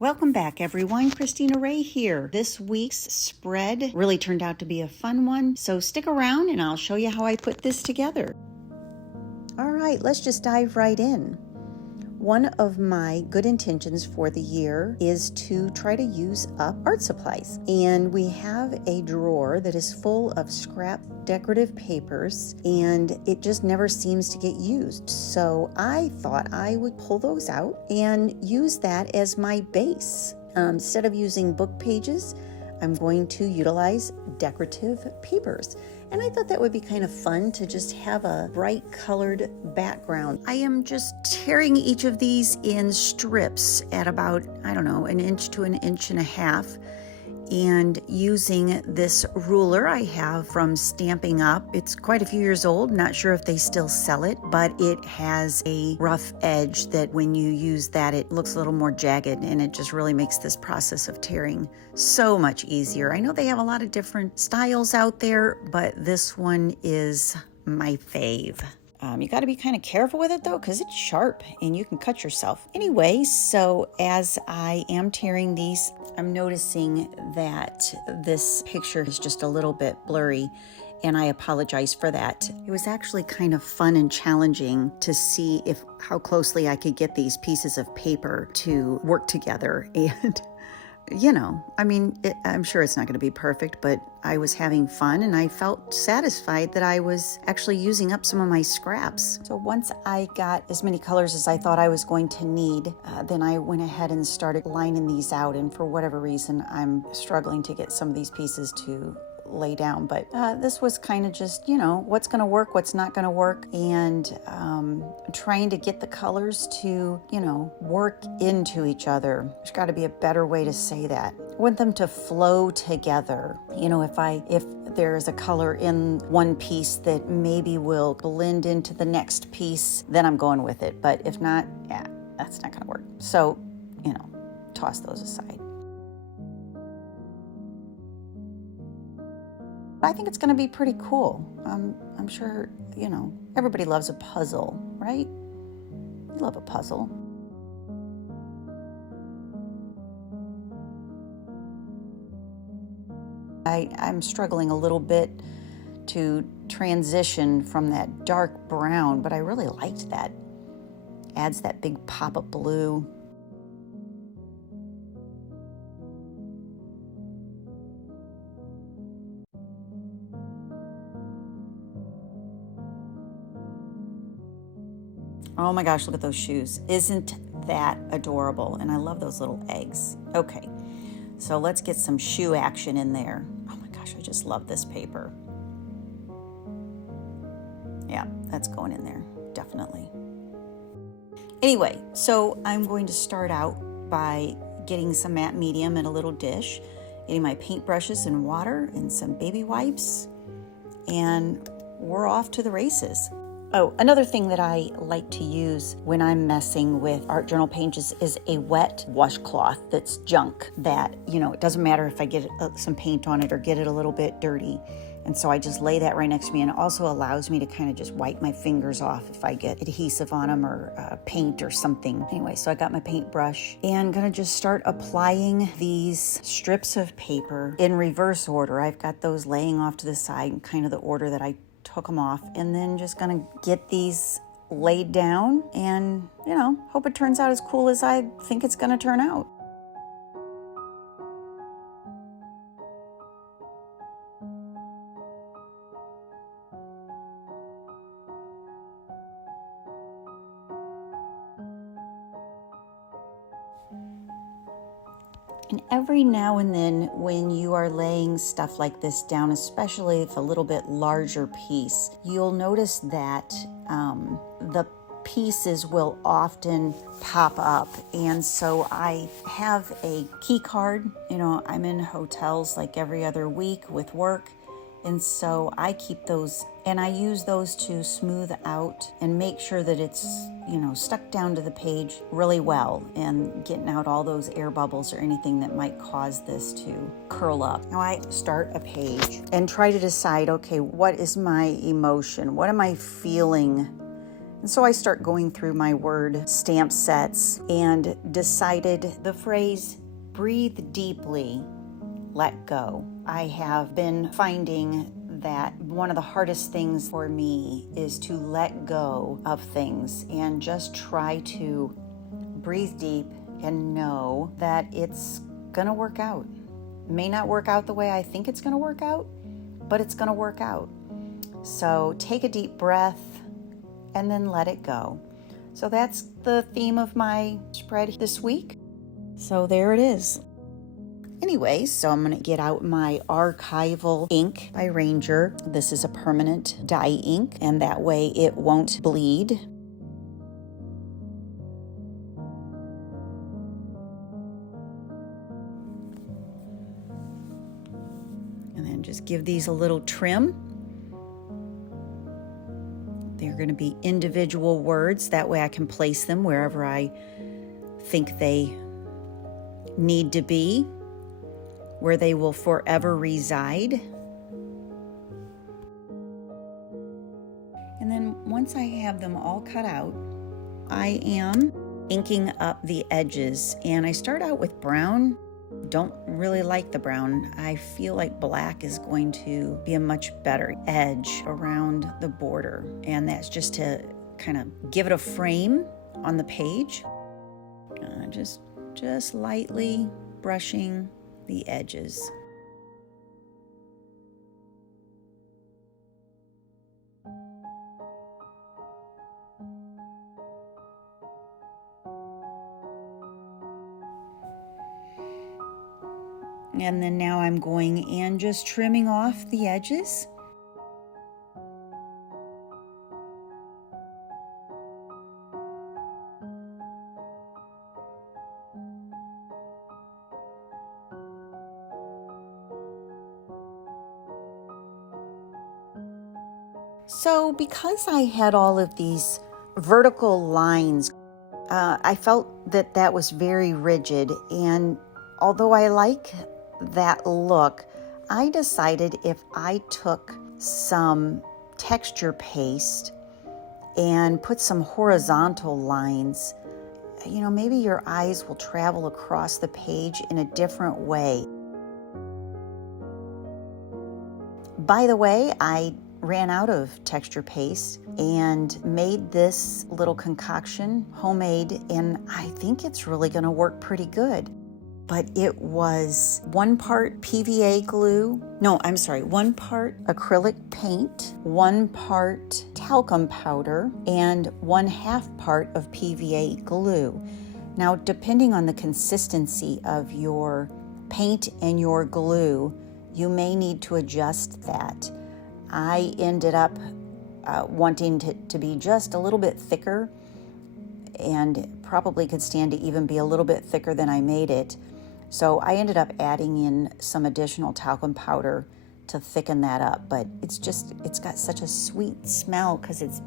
Welcome back, everyone. Christina Ray here. This week's spread really turned out to be a fun one, so stick around and I'll show you how I put this together. All right, let's just dive right in. One of my good intentions for the year is to try to use up art supplies. And we have a drawer that is full of scrap decorative papers, and it just never seems to get used. So I thought I would pull those out and use that as my base. Instead of using book pages, I'm going to utilize decorative papers. And I thought that would be kind of fun to just have a bright colored background. I am just tearing each of these in strips at about, an inch to an inch and a half. And using this ruler I have from Stamping Up. It's quite a few years old, not sure if they still sell it, but it has a rough edge that when you use that, it looks a little more jagged, and it just really makes this process of tearing so much easier. I know they have a lot of different styles out there, but this one is my fave. You got to be kind of careful with it though, because it's sharp and you can cut yourself. Anyway, so as I am tearing these, I'm noticing that this picture is just a little bit blurry, and I apologize for that. It was actually kind of fun and challenging to see how closely I could get these pieces of paper to work together. And I'm sure it's not going to be perfect, but I was having fun and I felt satisfied that I was actually using up some of my scraps. So once I got as many colors as I thought I was going to need, then I went ahead and started lining these out. And for whatever reason, I'm struggling to get some of these pieces to lay down, but this was kind of just what's going to work, what's not going to work, and trying to get the colors to work into each other. There's got to be a better way to say that. I want them to flow together. If there's a color in one piece that maybe will blend into the next piece, then I'm going with it, but if not, that's not going to work. So toss those aside. I think it's going to be pretty cool. I'm sure, everybody loves a puzzle, right? You love a puzzle. I'm struggling a little bit to transition from that dark brown, but I really liked that. Adds that big pop of blue. Oh my gosh, look at those shoes. Isn't that adorable? And I love those little eggs. Okay, so let's get some shoe action in there. Oh my gosh, I just love this paper. Yeah, that's going in there, definitely. Anyway, so I'm going to start out by getting some matte medium in a little dish, getting my paintbrushes and water and some baby wipes, and we're off to the races. Oh, another thing that I like to use when I'm messing with art journal pages is a wet washcloth that's junk that, it doesn't matter if I get some paint on it or get it a little bit dirty. And so I just lay that right next to me, and it also allows me to kind of just wipe my fingers off if I get adhesive on them or paint or something. Anyway, so I got my paintbrush and going to just start applying these strips of paper in reverse order. I've got those laying off to the side in kind of the order that I took them off, and then just gonna get these laid down and hope it turns out as cool as I think it's gonna turn out. And every now and then when you are laying stuff like this down, especially if a little bit larger piece, you'll notice that the pieces will often pop up. And so I have a key card. I'm in hotels like every other week with work. And so I keep those, and I use those to smooth out and make sure that it's, stuck down to the page really well and getting out all those air bubbles or anything that might cause this to curl up. Now I start a page and try to decide, okay, what is my emotion? What am I feeling And so I start going through my word stamp sets and decided the phrase, breathe deeply, let go. I have been finding that one of the hardest things for me is to let go of things and just try to breathe deep and know that it's gonna work out. It may not work out the way I think it's gonna work out, but it's gonna work out. So take a deep breath and then let it go. So that's the theme of my spread this week. So there it is. Anyway, so I'm going to get out my archival ink by Ranger. This is a permanent dye ink, and that way it won't bleed. And then just give these a little trim. They're going to be individual words. That way I can place them wherever I think they need to be, where they will forever reside. And then once I have them all cut out, I am inking up the edges. And I start out with brown. Don't really like the brown. I feel like black is going to be a much better edge around the border. And that's just to kind of give it a frame on the page. Just lightly brushing the edges. And then now I'm going and just trimming off the edges. So because I had all of these vertical lines, I felt that that was very rigid. And although I like that look, I decided if I took some texture paste and put some horizontal lines, maybe your eyes will travel across the page in a different way. By the way, I ran out of texture paste and made this little concoction homemade, and I think it's really going to work pretty good. But it was 1 part PVA glue, 1 part acrylic paint, 1 part talcum powder, and 1/2 part of PVA glue. Now, depending on the consistency of your paint and your glue, you may need to adjust that. I ended up wanting to be just a little bit thicker, and probably could stand to even be a little bit thicker than I made it. So I ended up adding in some additional talcum powder to thicken that up. But it's got such a sweet smell because it's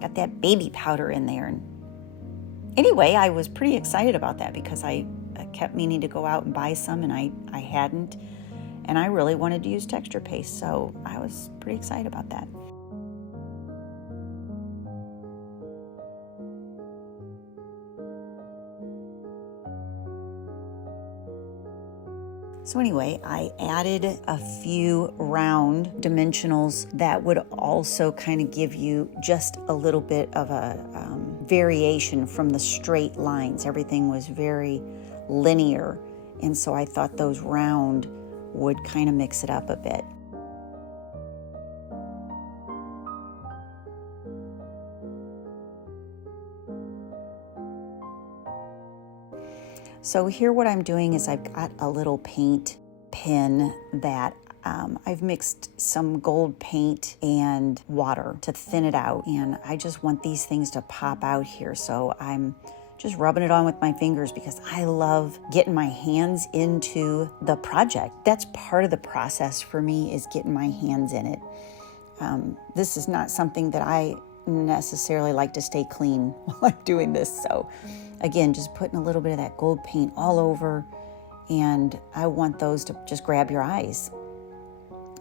got that baby powder in there. And anyway, I was pretty excited about that because I kept meaning to go out and buy some, and I hadn't. And I really wanted to use texture paste, so I was pretty excited about that. So anyway, I added a few round dimensionals that would also kind of give you just a little bit of a variation from the straight lines. Everything was very linear, and so I thought those round would kind of mix it up a bit. So here what I'm doing is I've got a little paint pen that I've mixed some gold paint and water to thin it out, and I just want these things to pop out here. So I'm just rubbing it on with my fingers because I love getting my hands into the project. That's part of the process for me, is getting my hands in it. This is not something that I necessarily like to stay clean while I'm doing this. So again, just putting a little bit of that gold paint all over, and I want those to just grab your eyes.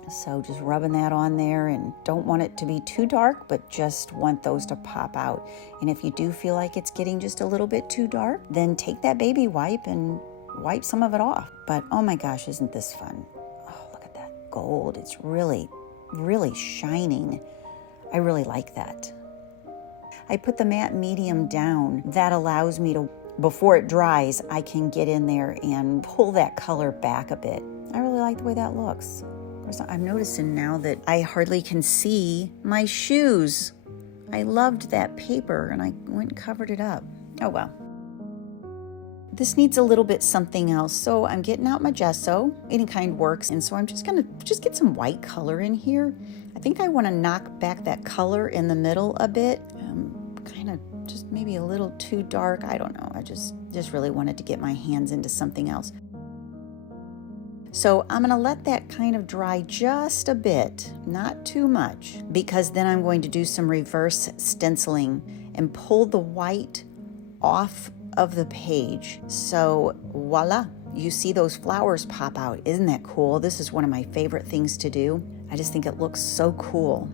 So just rubbing that on there, and don't want it to be too dark, but just want those to pop out. And if you do feel like it's getting just a little bit too dark, then take that baby wipe and wipe some of it off. But oh my gosh, isn't this fun? Oh, look at that gold. It's really, really shining. I really like that. I put the matte medium down. That allows me to, before it dries, I can get in there and pull that color back a bit. I really like the way that looks. I'm noticing now that I hardly can see my shoes. I loved that paper and I went and covered it up. Oh well. This needs a little bit something else, so I'm getting out my gesso. Any kind works, and so I'm just gonna get some white color in here. I think I want to knock back that color in the middle a bit. Kind of just maybe a little too dark. I don't know. I just really wanted to get my hands into something else. So I'm going to let that kind of dry just a bit, not too much, because then I'm going to do some reverse stenciling and pull the white off of the page. So voila, you see those flowers pop out. Isn't that cool? This is one of my favorite things to do. I just think it looks so cool.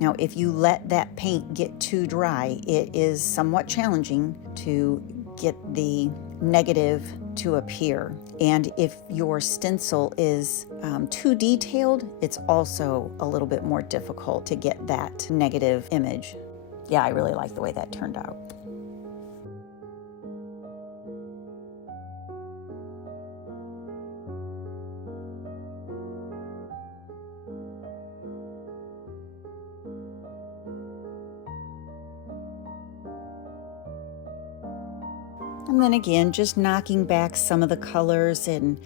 Now, if you let that paint get too dry, it is somewhat challenging to get the negative to appear. And if your stencil is too detailed, it's also a little bit more difficult to get that negative image. Yeah, I really like the way that turned out. And then again, just knocking back some of the colors and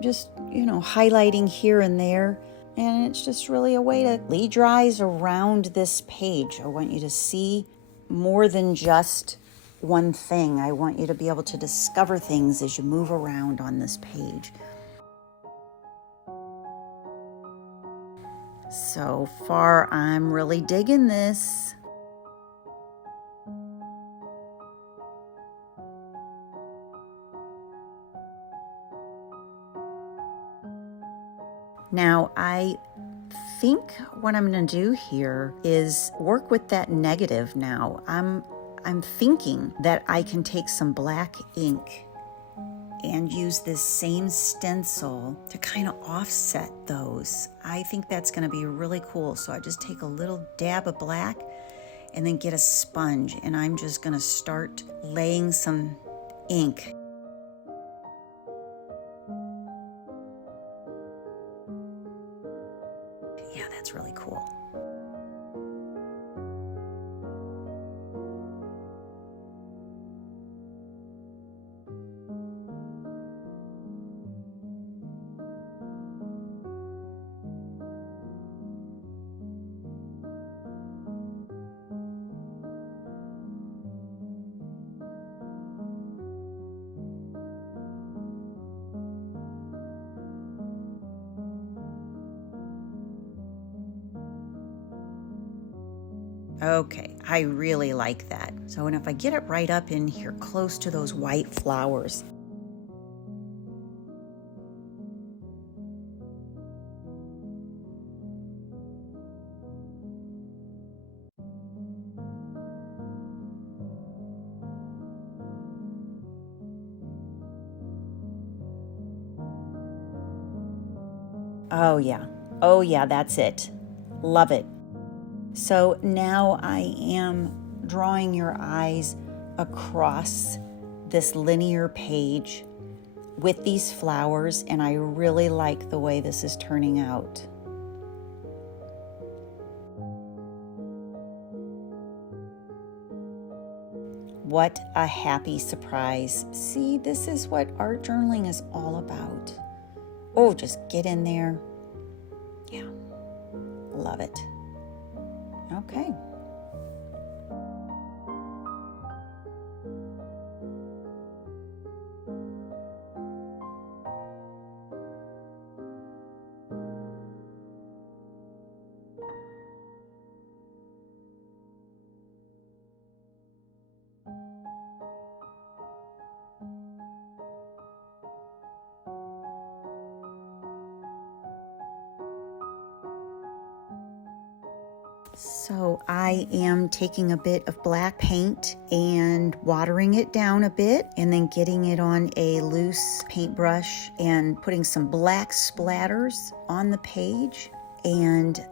just, highlighting here and there. And it's just really a way to lead your eyes around this page. I want you to see more than just one thing. I want you to be able to discover things as you move around on this page. So far, I'm really digging this. Now, I think what I'm going to do here is work with that negative now. I'm thinking that I can take some black ink and use this same stencil to kind of offset those. I think that's going to be really cool. So I just take a little dab of black and then get a sponge, and I'm just going to start laying some ink. Yeah, that's really cool. Okay, I really like that. So, and if I get it right up in here close to those white flowers. Oh yeah, that's it. Love it. So now I am drawing your eyes across this linear page with these flowers, and I really like the way this is turning out. What a happy surprise. See, this is what art journaling is all about. Oh, just get in there. Yeah, love it. Okay. So I am taking a bit of black paint and watering it down a bit and then getting it on a loose paintbrush and putting some black splatters on the page. And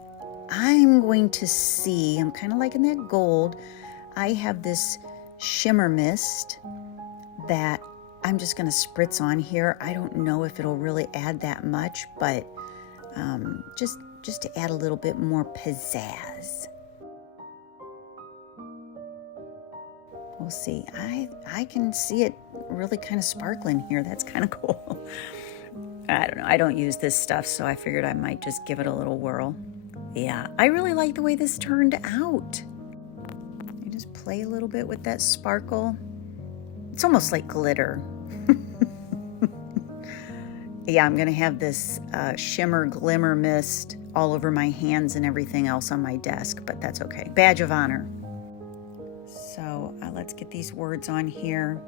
I'm going to see, I'm kind of liking that gold. I have this shimmer mist that I'm just going to spritz on here. I don't know if it'll really add that much, but just to add a little bit more pizzazz. We'll see. I can see it really kind of sparkling here. That's kind of cool. I don't know. I don't use this stuff, so I figured I might just give it a little whirl. Yeah, I really like the way this turned out. I just play a little bit with that sparkle. It's almost like glitter. Yeah, I'm going to have this shimmer glimmer mist all over my hands and everything else on my desk, but that's okay. Badge of honor. So let's get these words on here.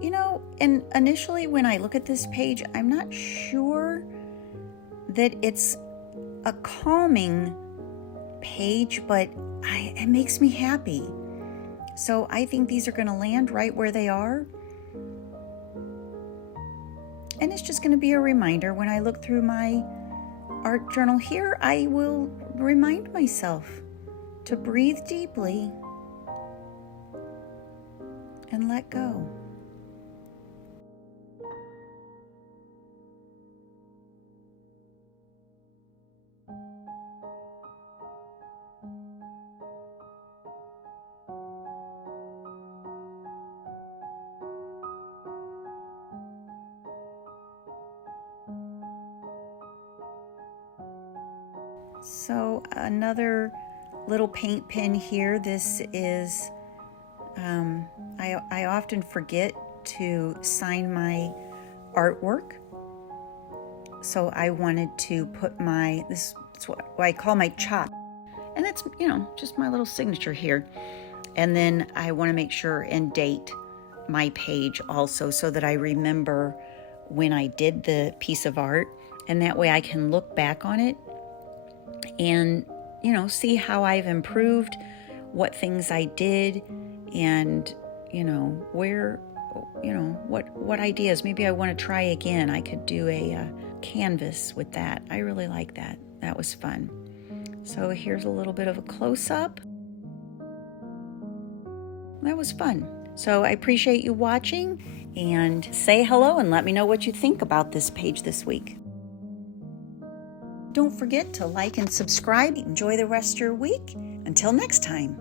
You know, and initially when I look at this page, I'm not sure that it's a calming page, but it makes me happy. So I think these are going to land right where they are. And it's just going to be a reminder when I look through my art journal here, I will remind myself to breathe deeply and let go. So another little paint pen here. This is, I often forget to sign my artwork. So I wanted to put this is what I call my chop. And that's, just my little signature here. And then I want to make sure and date my page also so that I remember when I did the piece of art. And that way I can look back on it and, see how I've improved, what things I did, and, where, what ideas. Maybe I want to try again. I could do a canvas with that. I really like that. That was fun. So here's a little bit of a close-up. That was fun. So I appreciate you watching, and say hello and let me know what you think about this page this week. Don't forget to like and subscribe. Enjoy the rest of your week. Until next time.